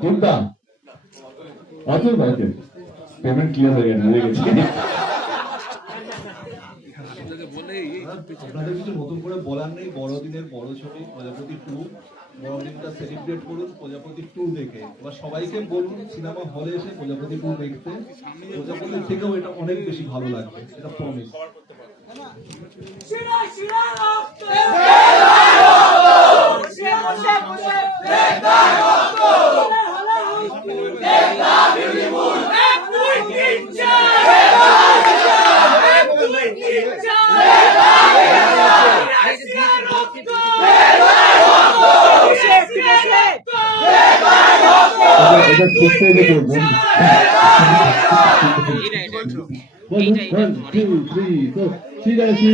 কোনটা আছে আছে পেমেন্ট ক্লিয়ার হয়ে গেছে হয়ে গেছে আপনাদের কিছু নতুন করে বলার নেই বড়দিনের বড় ছবি প্রজাপতি টু বড়দিনটা সেলিব্রেট করুন প্রজাপতি টু দেখে এবার সবাইকে বলুন সিনেমা হলে এসে প্রজাপতি টু দেখতে প্রজাপতির থেকেও এটা অনেক বেশি ভালো লাগবে এটা প্রমিস শিরা ঠিক আছে